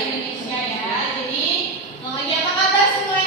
Indonesia ya. Jadi, mau lagi apa kabar semua?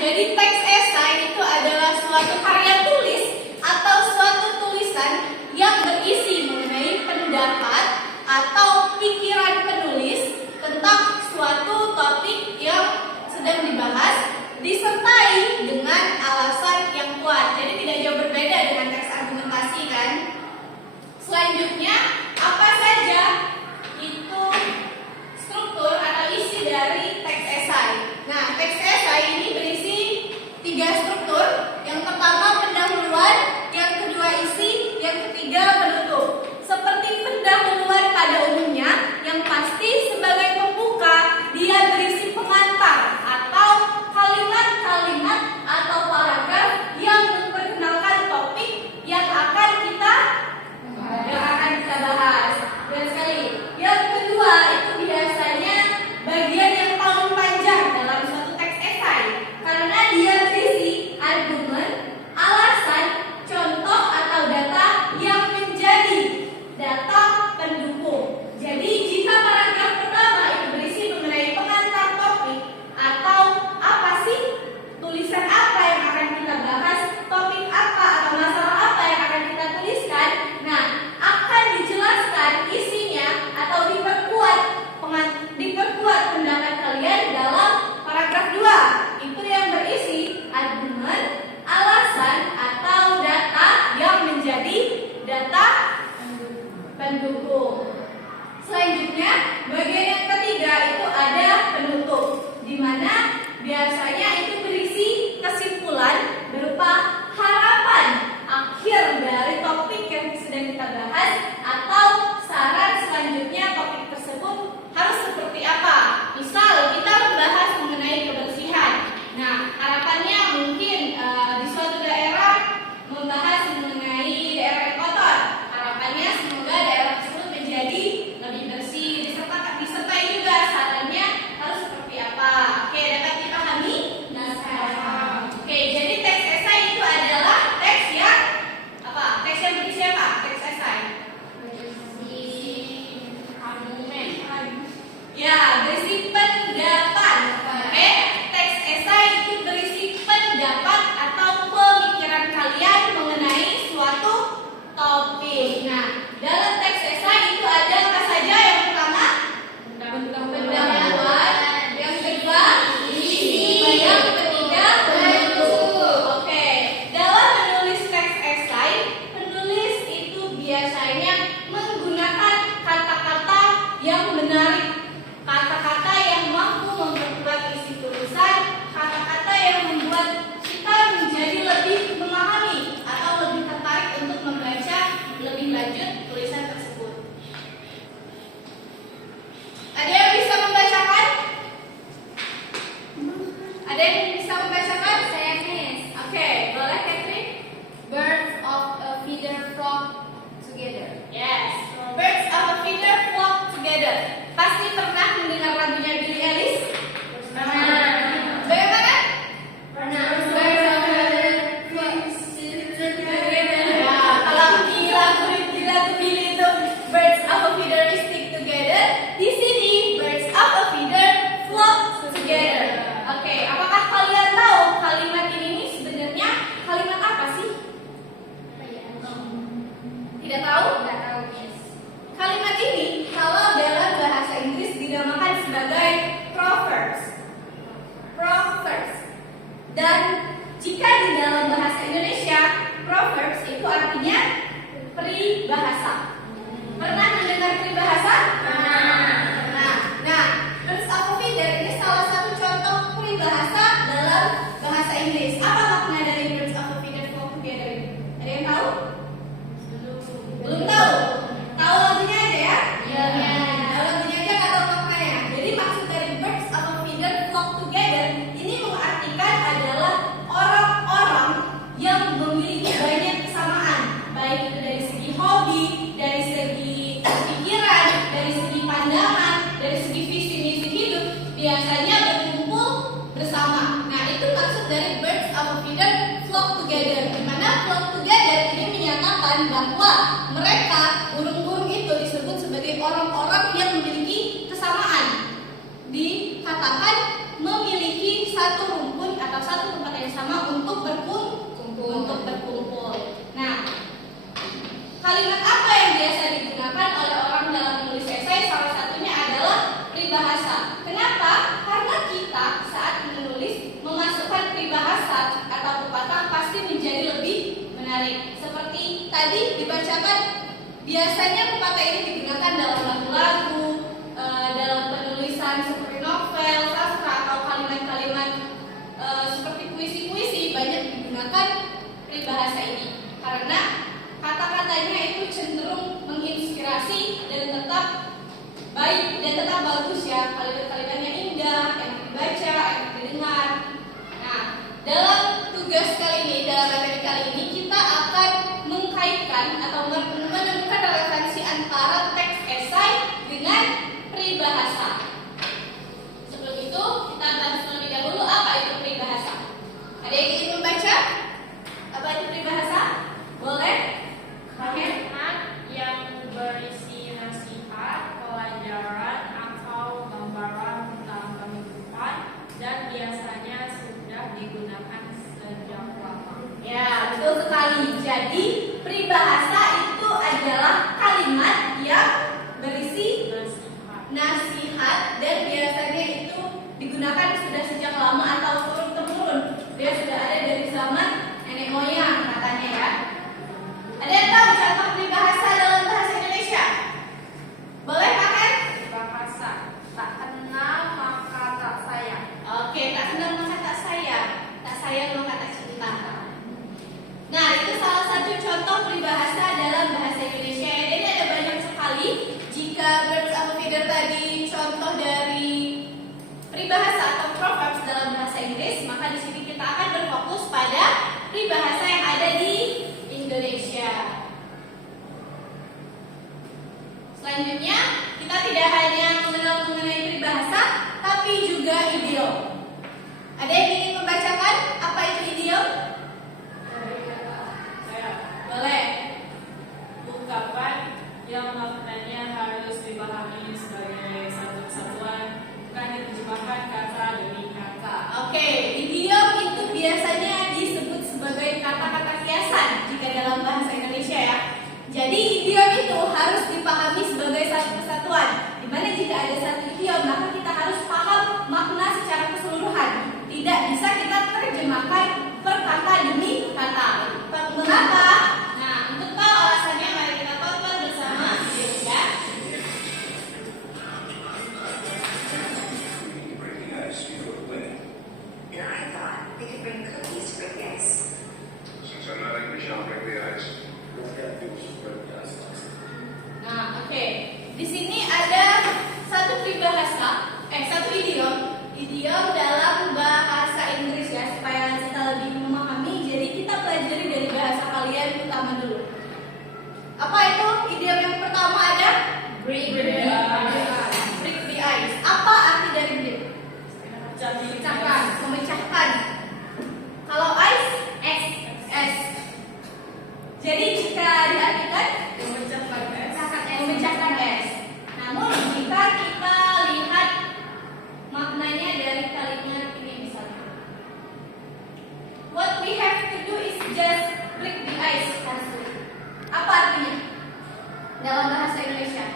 Jadi teks esai itu adalah suatu karya tulis atau suatu tulisan yang berisi mengenai pendapat atau pikiran penulis tentang suatu topik yang sedang dibahas, disertai dengan alasan yang kuat. Jadi tidak jauh berbeda dengan teks argumentasi kan. Selanjutnya, apa saja itu struktur atau isi dari teks esai? Nah, teks esai ini berisi 3 struktur. Yang pertama pendahuluan, yang kedua isi, yang ketiga penutup. Seperti pendahuluan pada umumnya, yang pasti sebagai pembuka dia berisi pengantar atau kalimat-kalimat atau paragraf yang memperkenalkan topik yang akan kita bahas. Dan sekali, yang kedua itu biasanya bagian yang paling panjang dalam suatu teks esai karena dia berisi argumen, alasan, contoh atau data yang menjadi data pendukung. Jadi jika paragraf pertama itu berisi mengenai pengantar topik atau apa sih tulisan apa yang akan kita bahas, topik apa atau masalah apa yang akan kita tuliskan, nah akan dijelaskan isinya atau diperkuat pendapat kalian dalam paragraf 2. Itu yang berisi argumen, alasan atau data yang menjadi data pendukung. Selanjutnya, bagian yang ketiga itu ada penutup, di mana biasanya itu berisi kesimpulan berupa harapan akhir dari topik yang sedang kita bahas atau saran selanjutnya topik tersebut harus seperti apa. Misal kita membahas mengenai kebersihan. Nah, harapannya mungkin di suatu daerah membahas mengenai daerah yang kotor. Harapannya semoga daerah tersebut menjadi lebih bersih. Disertai juga sarannya harus seperti apa. Oke, dapat dipahami? Oke, jadi teks esai itu adalah teks yang apa? Teks yang berisi apa? Teks esai. Ya, berisi pendapat. Oke, teks esai itu berisi pendapat atau pemikiran kalian mengenai suatu topik. Nah, dalam teks esai itu ada apa saja? Yang pertama, pendahuluan. Yang kedua, isi. Yang ketiga, penutup. Oke, dalam menulis teks esai, penulis itu biasanya menggunakan kata-kata yang menarik. Kata-kata yang mampu memperkuat isi tulisan, kata-kata yang membuat kita menjadi lebih memahami atau lebih tertarik untuk membaca lebih lanjut tulisan tersebut. Ada yang bisa membacakan? Ada yang bisa membacakan? Saya Miss. Oke, boleh Catherine? Birds of a feather flock together. Yes, birds of a feather flock together. Pasti pernah mendengar lagunya Billie Eilish? Pernah. Bagaimana? Pernah. Ya, kalau di lagu Billie itu birds of a feather stick together, di sini birds of a feather flock together. Oke, apakah kalian tahu kalimat ini sebenarnya kalimat apa sih? Tidak tahu? Tidak tahu, Miss. Kalimat ini kalau dalam bahasa Inggris dinamakan sebagai proverbs. Proverbs. Dan jika di dalam bahasa Indonesia, proverbs itu artinya peribahasa. Pernah mendengar peribahasa? Nah, birds of a feather ini salah satu contoh peribahasa dalam bahasa Inggris. Apa makna dari birds of a feather flock together? Ada yang tahu? Belum tahu? Tahu lagunya aja ya? Iya. Tahu lagunya aja nggak tahu maknanya. Jadi maksud dari birds of a feather flock together ini mengartikan adalah orang-orang yang memiliki banyak kesamaan, baik itu dari segi hobi, dari segi pikiran, dari segi pandangan, dari segi visi misi hidup, biasanya berkumpul bersama. Nah, itu maksud dari birds of a feather flock together. Di mana flock together ini menyatakan bahwa mereka burung-burung itu disebut sebagai orang-orang yang memiliki kesamaan. Dikatakan memiliki satu rumpun atau satu tempat yang sama untuk berkumpul. Nah, kalimat apa yang biasa digunakan oleh orang dalam menulis esai? Salah satunya adalah peribahasa. Kenapa? Karena kita saat menulis memasukkan peribahasa atau pepatah pasti menjadi lebih menarik. Seperti tadi dibacakan, biasanya pepatah ini digunakan dalam lagu-lagu, dalam penulisan seperti novel, sastra atau kalimat-kalimat seperti puisi-puisi, banyak digunakan peribahasa ini karena kata-katanya itu cenderung menginspirasi dan tetap baik dan tetap bagus ya, kalimat-kalimatnya indah, enak dibaca, enak didengar. Nah, dalam tugas kali ini, dalam materi kali ini kita akan mengkaitkan atau menemukan relevansi antara teks esai dengan peribahasa. Sebelum itu kita bahas terlebih dahulu apa itu peribahasa. Ada yang ingin membaca? Apa itu peribahasa? Boleh? Kalimat yang berisi nasihat, pelajaran, atau gambaran tentang kehidupan dan biasanya sudah digunakan sejak lama. Ya, betul sekali. Jadi, peribahasa itu adalah kalimat yang berisi nasihat dan biasanya itu digunakan sudah sejak lama atau turun-temurun. Dia sudah ada dari zaman nenek moyang katanya ya. Ada yang tahu contoh peribahasa dalam bahasa Indonesia? Boleh pakai? Bahasa tak kenal maka tak sayang. Oke, tak kenal maka tak sayang. Tak sayang maka tak cinta. Nah, itu salah satu contoh peribahasa dalam bahasa Indonesia. Jadi ada banyak sekali. Jika verbs atau feeder tadi contoh dari peribahasa atau proverbs dalam bahasa Inggris, maka di sini kita akan berfokus pada peribahasa yang ada di Indonesia. Selanjutnya, kita tidak hanya mengenal mengenai peribahasa, tapi juga idiom. Ada yang ingin membacakan apa itu idiom? Boleh. Ungkapan yang maknanya harus dipahami sebagai satu kesatuan, bukan diterjemahkan kata demi kata. Oke, idiom itu biasanya disebut sebagai kata-kata kiasan jika dalam bahasa Indonesia ya. Jadi idiom itu harus dipahami sebagai satu kesatuan. Dimana jika ada satu idiom, maka kita harus paham makna secara keseluruhan. Tidak bisa kita terjemahkan per kata demi kata. Mengapa? Nah, untuk tahu alasannya, mari kita tonton bersama videonya. Breaking ice before the wedding. And I thought they could bring cookies for the ice. Since I'm not English, I'll break the ice. Nah, oke. Di sini ada satu peribahasa, satu idiom dalam bahasa Inggris ya, supaya kita lebih memahami. Jadi kita pelajari dari bahasa kalian utama dulu. Apa itu idiom yang pertama ada? Break the ice. Break the ice. Apa arti dari break? Memecahkan, memecahkan. Kalau ice, es. Jadi jika diartikan memecahkan es. Namun jika kita lihat maknanya dari kalimat ini misalnya, what we have to do is just break the ice. Apa artinya dalam bahasa Indonesia?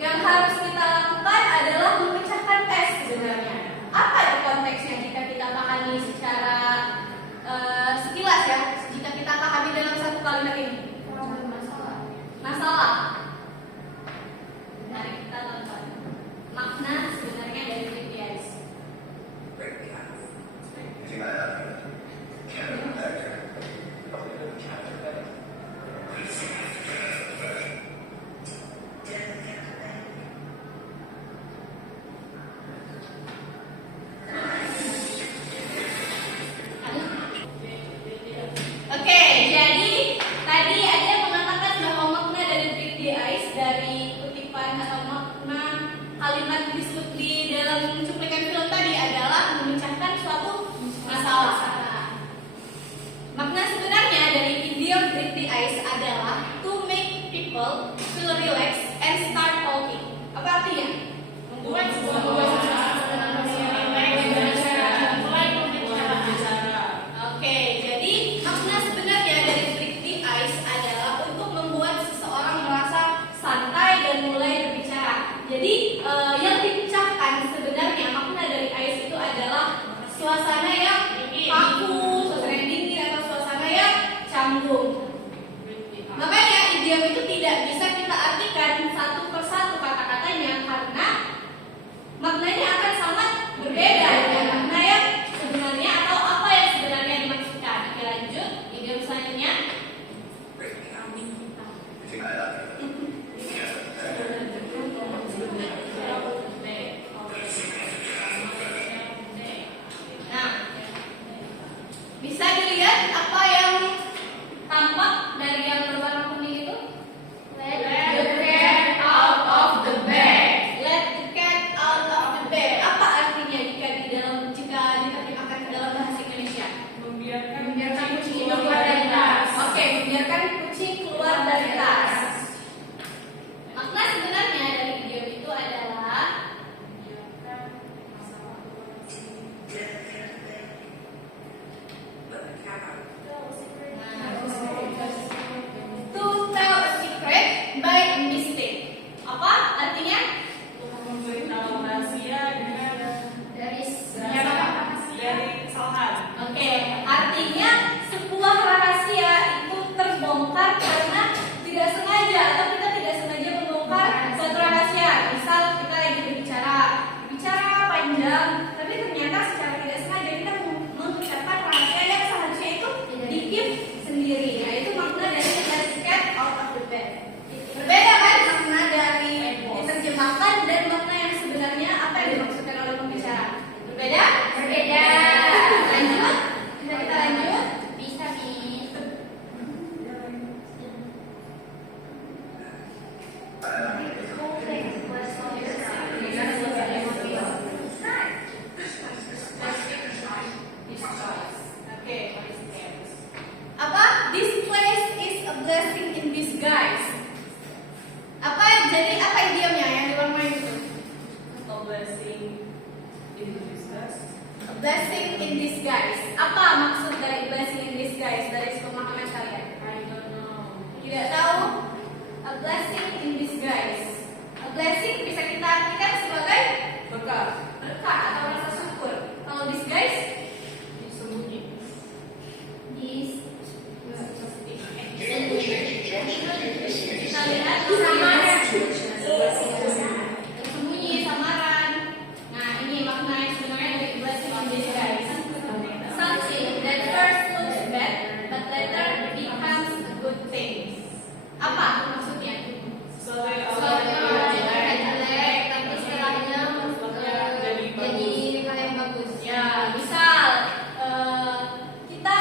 Yang harus kita lakukan adalah memecahkan es sebenarnya. Apa itu konteksnya jika kita pahami secara sekilas ya? Jika kita pahami dalam satu kalimat ini, masalah. Mari kita tonton makna sebenarnya dari break the ice. Break the ice. Anything like that? Can't imagine. suasana yang kaku, suasana yang dingin, atau suasana yang canggung. Makanya idiom itu tidak bisa kita artikan satu persatu kata-katanya karena maknanya akan sangat berbeda dengan makna yang sebenarnya atau apa yang sebenarnya dimaksudkan. Oke, lanjut. Idiom selanjutnya. Nah, bisa dilihat apa yang tampak dari yang berwarna kuning itu? Let the cat out of the bag. Let the cat out of the bag. Apa artinya jika diterjemahkan ke dalam bahasa Indonesia? Membiarkan kucing keluar dari tas. Oke, membiarkan kucing keluar dari tas. Makna sebenarnya dari idiom itu adalah to tell a secret by mistake. Apa artinya? memberitahu rahasia dengan Dari dari kesalahan. Oke, artinya sebuah rahasia itu terbongkar karena tidak sengaja atau kita tidak sengaja membongkar suatu rahasia. Misal kita lagi berbicara panjang, tapi ternyata secara tidak sengaja kita mengucapkan rahasia yang seharusnya itu dikip sendiri. Nah, itu makna dari let the cat out of the bag. Berbeda kan makna dari diterjemahkan dan makna yang sebenarnya apa yang dimaksudkan oleh pembicara? Berbeda? Berbeda. Lanjut. Bisa kita lanjut. Bisa nih. Oke. Apa? This place is a blessing in disguise. Jadi apa idiomnya yang diwarnai itu? A blessing in disguise. A blessing in disguise. Apa maksud dari blessing in disguise dari pemahaman kalian? I don't know. Tidak tahu? A blessing in disguise. A blessing bisa kita artikan sebagai Berkah. berkah atau rasa syukur. Kalau disguise, Disembunyi. kita lihat samaran. Tersembunyi, samaran. Nah, ini makna yang sebenarnya dari blessing in disguise. Something that first looks bad, but later becomes a good thing. Apa maksudnya? Sesuatu yang Soalnya awalnya jelek, tapi setelahnya jadi jadi hal yang bagus. Ya, misal kita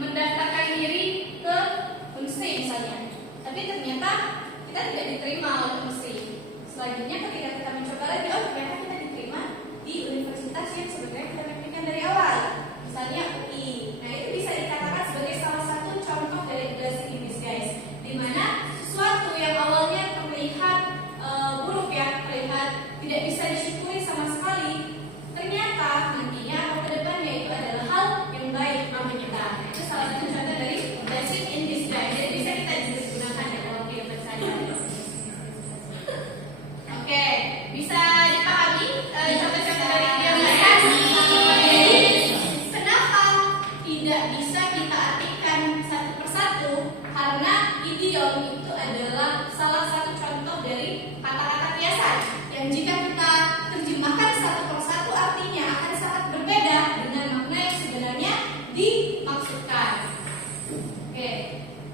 mendaftarkan diri ke Unsri misalnya, tapi ternyata kita tidak diterima oleh Unsri. Selanjutnya ketika kita mencoba lagi, oh ternyata kita diterima di universitas yang sebenarnya kita pikirkan dari awal, misalnya UI. Nah, itu bisa dikatakan sebagai salah satu contoh dari blessing in disguise, di mana sesuatu yang awalnya terlihat buruk ya, terlihat tidak bisa disyukuri sama sekali, ternyata nantinya atau kedepannya itu adalah hal yang baik bagi kita. Itu salah satu contoh dari blessing in disguise. Jadi bisa kita gunakan ya kalau kita percaya. Oke, bisa dipahami contoh-contoh dari idiom ini? Kenapa tidak bisa kita artikan satu persatu? Karena idiom itu adalah salah satu contoh dari kata-kata kiasan yang jika kita terjemahkan satu persatu artinya akan sangat berbeda dengan makna yang sebenarnya dimaksudkan. Oke,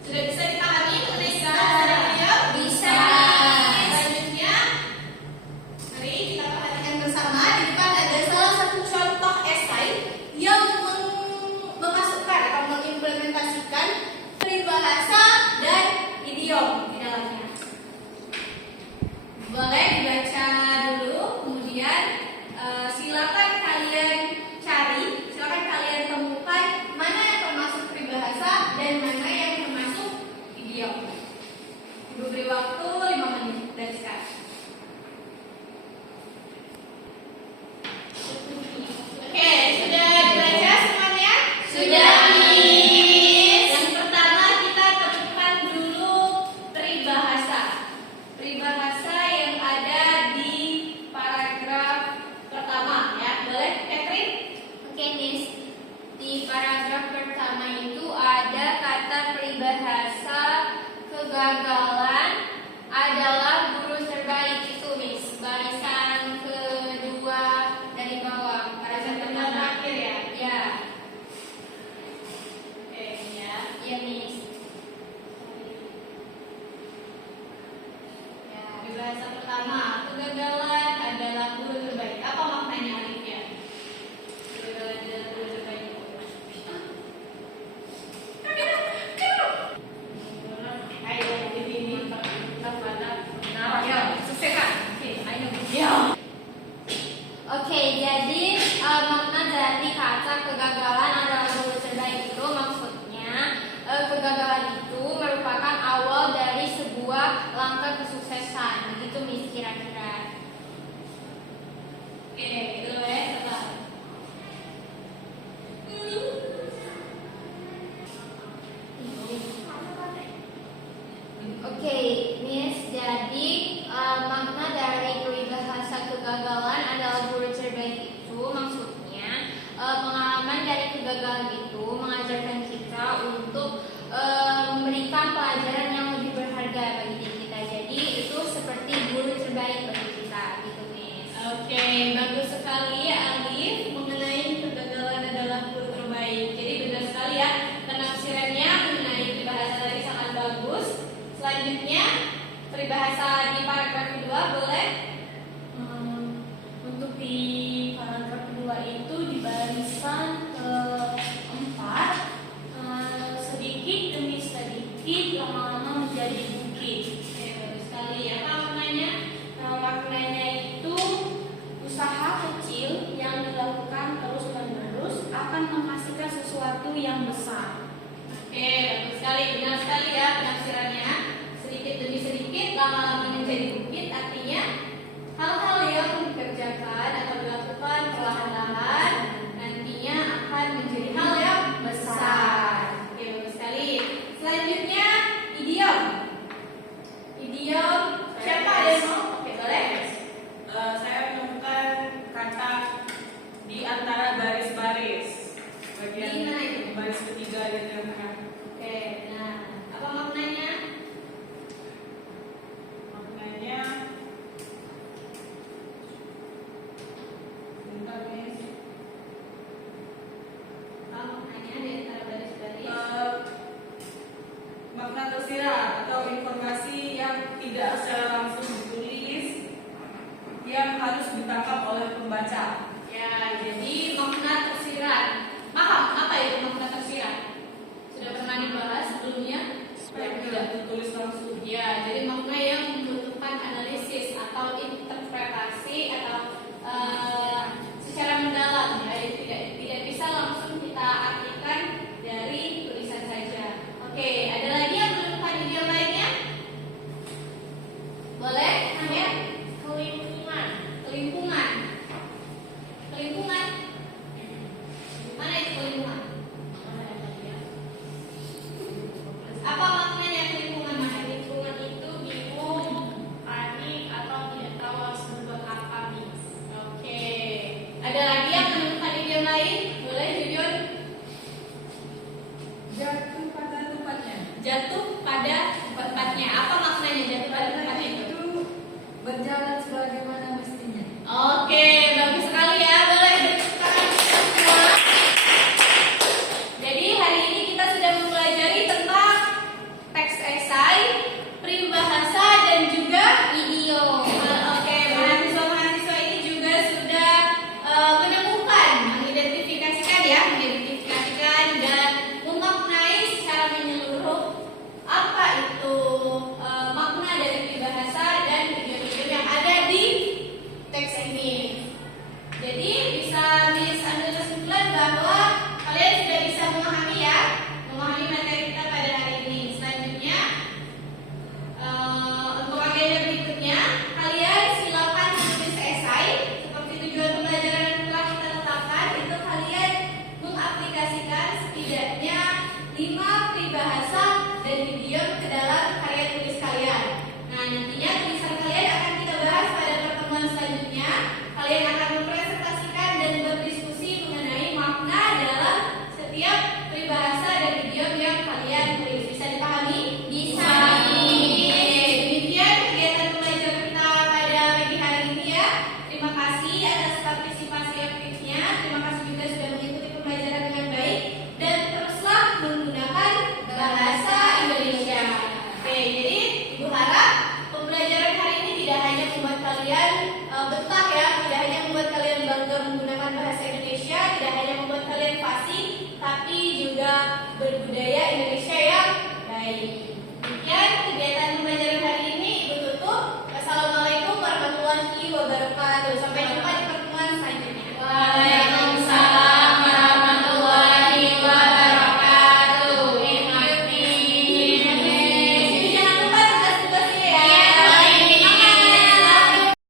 sudah bisa dipahami mengenai istilah idiom? Bisa. Selanjutnya, mari kita perhatikan bersama. Di depan ada salah satu contoh esai yang memasukkan atau mengimplementasikan peribahasa dan idiom di dalamnya. Boleh dibaca dulu. sekali ya Alif, mengenai kegagalan adalah guru terbaik. Jadi benar sekali ya, penafsirannya mengenai peribahasa tadi sangat bagus. Selanjutnya peribahasa di paragraf kedua boleh. Untuk di paragraf kedua itu di barisan keempat, sedikit demi sedikit lama-lama menjadi bukit. Oke, bagus sekali. Apa maknanya? Maknanya itu usaha kecil yang dilakukan terus-menerus akan menghasilkan sesuatu yang besar. Oke, bagus sekali. Benar sekali ya penafsirannya. Sedikit demi sedikit, lama-lama menjadi bukit. Artinya hal-hal yang dikerjakan atau dilakukan perlahan-lahan nantinya akan menjadi hal yang besar. Oke, bagus sekali. Selanjutnya idiom. Idiom. Siapa ada yang mau? Oke, boleh. Saya menemukan kata di antara baris-baris. Di Bagian mana itu? baris ketiga di tengah. Oke, nah apa maknanya? Maknanya bentar, Miss. Apa maknanya di antara baris-baris? Makna tersirat atau informasi yang tidak secara langsung ditulis yang harus ditangkap oleh pembaca. Ya, jadi makna tersirat. Paham apa itu makna tersirat? Sudah pernah dibahas sebelumnya? Yang tidak ditulis langsung. Ya, jadi makna yang membutuhkan analisis atau interpretasi atau secara mendalam. Ya, tidak bisa langsung kita artikan dari tulisan saja. Oke, ada lagi yang menemukan idiom lainnya? Boleh? Namanya? Kelimpungan. Kelimpungan. Kelimpungan. Mana itu kelimpungan? Apa maknanya kelimpungan? Mana? Kelimpungan itu bingung, panik, atau tidak tahu harus berbuat apa, Miss. Oke. Ada lagi yang menemukan idiom lain? Boleh, Jujun? Jatuh pada tempatnya. Jatuh pada tempatnya. Apa maknanya jatuh pada tempatnya itu? Berjalan sebagaimana mestinya. Oke, bagus sekali ya. Boleh tepuk tangan kita semua. Jadi hari ini kita sudah mempelajari tentang teks esai, peribahasa dan juga idiom. Oke, mahasiswa-mahasiswa ini juga sudah menemukan, mengidentifikasikan dan memaknai secara menyeluruh apa itu makna dari peribahasa dan idiom-idiom yang ada di teks ini. Jadi bisa ambil kesimpulan bahwa kalian sudah bisa memahami materi kita pada hari ini. Selanjutnya untuk agenda berikutnya, kalian silakan menulis esai seperti tujuan pembelajaran yang telah kita tetapkan. Itu kalian mengaplikasikan setidaknya 5 peribahasa dan idiom ke dalam karya tulis kalian. Nah, nantinya tulisan kalian akan kita bahas pada pertemuan selanjutnya. Kalian akan mempresentasikan dan berdiskusi mengenai makna dalam setiap peribahasa dan idiom yang kalian tulis. Bisa dipahami? Bisa. Demikian kegiatan pembelajaran kita pada pagi hari ini ya. Terima kasih atas partisipasi aktifnya. Terima kasih juga sudah mengikuti pembelajaran dengan baik dan teruslah menggunakan bahasa Indonesia. Oke, jadi Ibu harap pembelajaran hari ini tidak hanya membuat kalian betah ya, tidak hanya membuat kalian bangga menggunakan bahasa Indonesia, tidak hanya membuat kalian fasih, tapi juga berbudaya Indonesia yang baik. Demikian kegiatan pembelajaran hari ini Ibu tutup. Wassalamualaikum warahmatullahi wabarakatuh. Sampai jumpa